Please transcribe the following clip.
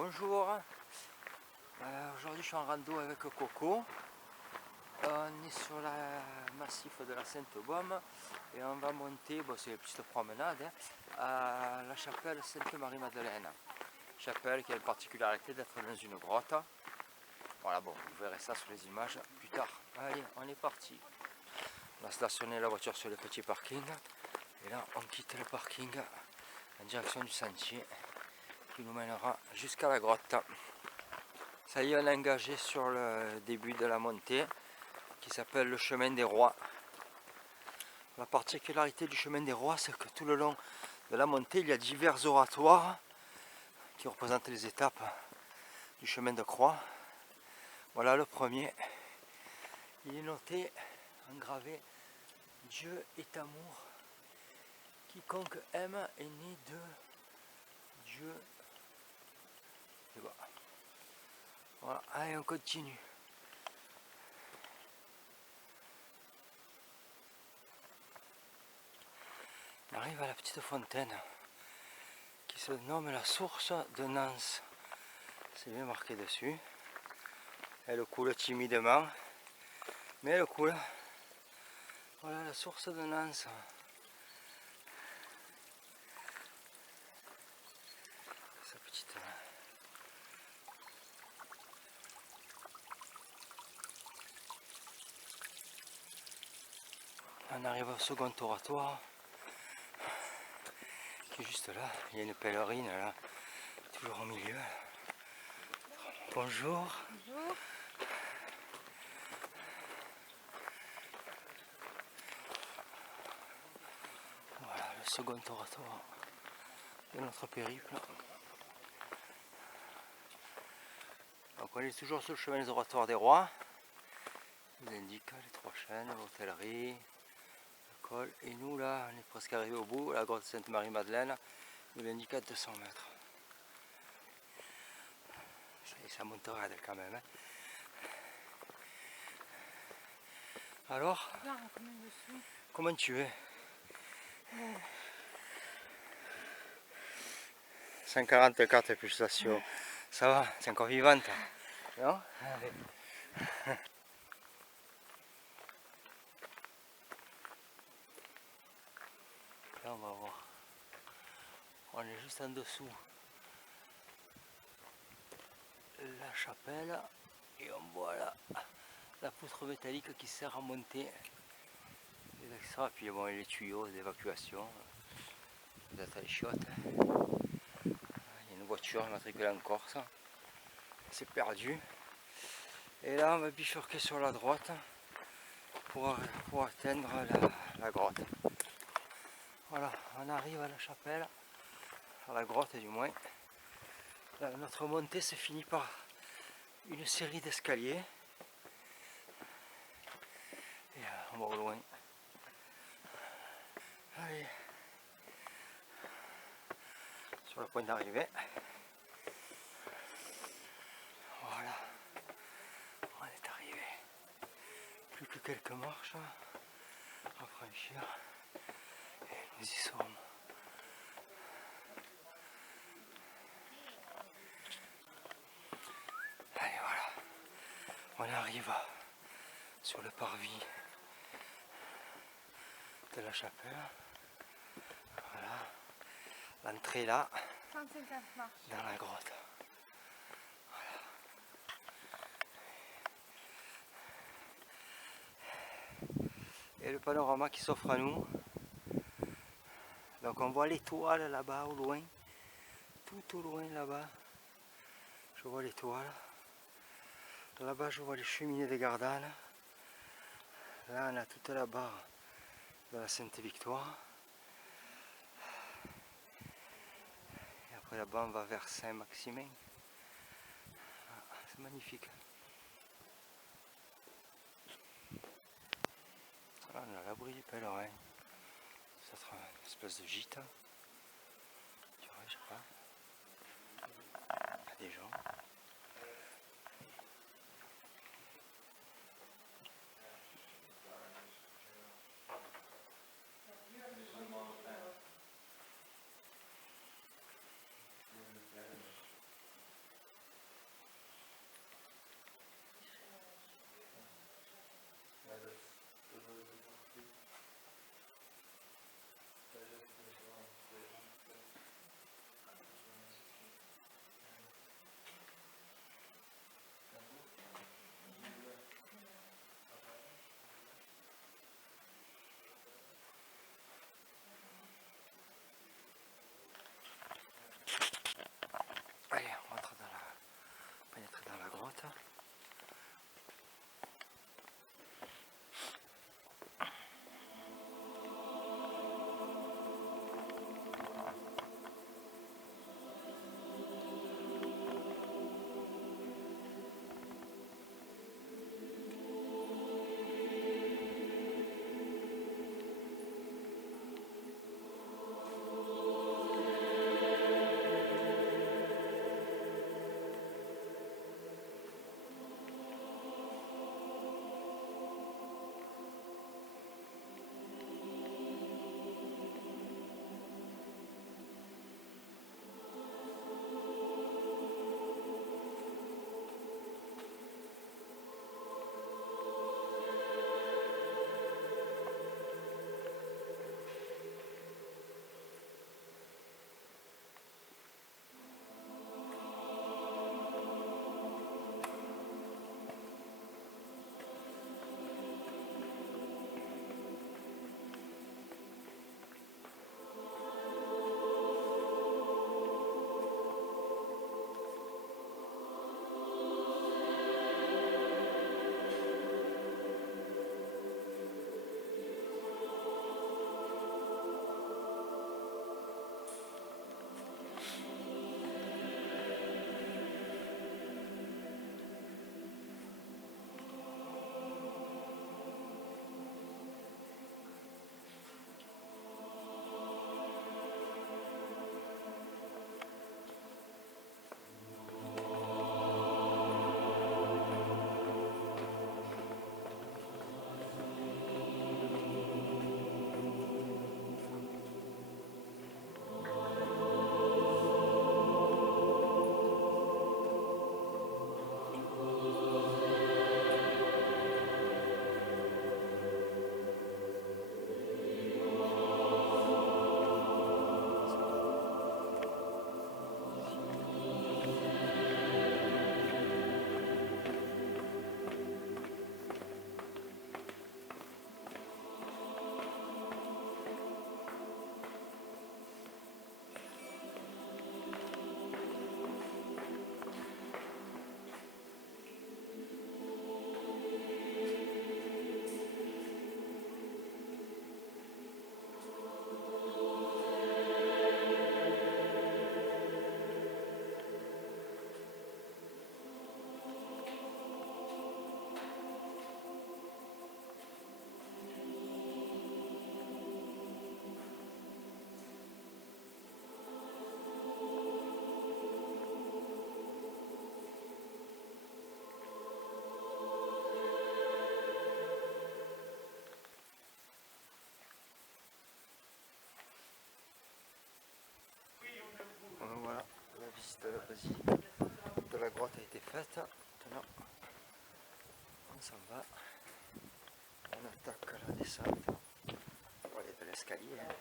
Bonjour, aujourd'hui je suis en rando avec Coco. On est sur le massif de la Sainte-Baume et on va monter, bon, c'est une petite promenade, à la chapelle Sainte-Marie-Madeleine. Chapelle qui a la particularité d'être dans une grotte. Voilà, bon, vous verrez ça sur les images plus tard. Allez, on est parti. On a stationné la voiture sur le petit parking et là on quitte le parking en direction du sentier qui nous mènera jusqu'à la grotte. Ça y est, on est engagé sur le début de la montée qui s'appelle le chemin des rois. La particularité du chemin des rois, c'est que tout le long de la montée, il y a divers oratoires qui représentent les étapes du chemin de croix. Voilà le premier. Il est noté, engravé, Dieu est amour. Quiconque aime est né de Dieu. Et voilà, allez, on continue. On arrive à la petite fontaine qui se nomme la source de Nance. C'est bien marqué dessus. Elle coule timidement, mais elle coule. Voilà la source de Nance. Sa petite... On arrive au second oratoire qui est juste là. Il y a une pèlerine là, toujours au milieu. Bonjour. Bonjour. Voilà le second oratoire de notre périple. Donc on est toujours sur le chemin des oratoires des rois. Il indique les trois chaînes, l'hôtellerie, le col. Et nous là, on est presque arrivé au bout, la grotte Sainte-Marie-Madeleine. Il indique à 200 mètres. Ça montera quand même. Hein. Alors, comment tu es? 144 pulsations. Ça va, c'est encore vivante. Non? Allez. Là on va voir. On est juste en dessous la chapelle et on voit là la poutre métallique qui sert à monter les extras, puis bon, les tuyaux d'évacuation, peut-être les chiottes. Il y a une voiture immatriculée en Corse, c'est perdu. Et là on va bifurquer sur la droite pour atteindre la grotte. Voilà, on arrive à la chapelle, à la grotte du moins. Là, notre montée se finit par une série d'escaliers. Et on va au loin. Allez, sur le point d'arrivée. Voilà, on est arrivé. Plus que quelques marches à franchir. Et nous y sommes. Allez, voilà, on arrive sur le parvis de la chapelle. Voilà, l'entrée là, 150 marches. dans la grotte. Et le panorama qui s'offre à nous. Donc on voit l'étoile là-bas au loin, tout au loin là-bas. Je vois l'étoile. Là-bas je vois les cheminées des Gardanes. Là on a toute la barre de la Sainte-Victoire. Et après là-bas on va vers Saint-Maximin. Ah, c'est magnifique. Là on a l'abri du pèlerin. Ça sera une espèce de gîte. Tu vois, je sais pas. Il y a des gens. visite de la basilique de la grotte a été faite. Maintenant, on s'en va. On attaque la descente. On va aller de l'escalier. Hein.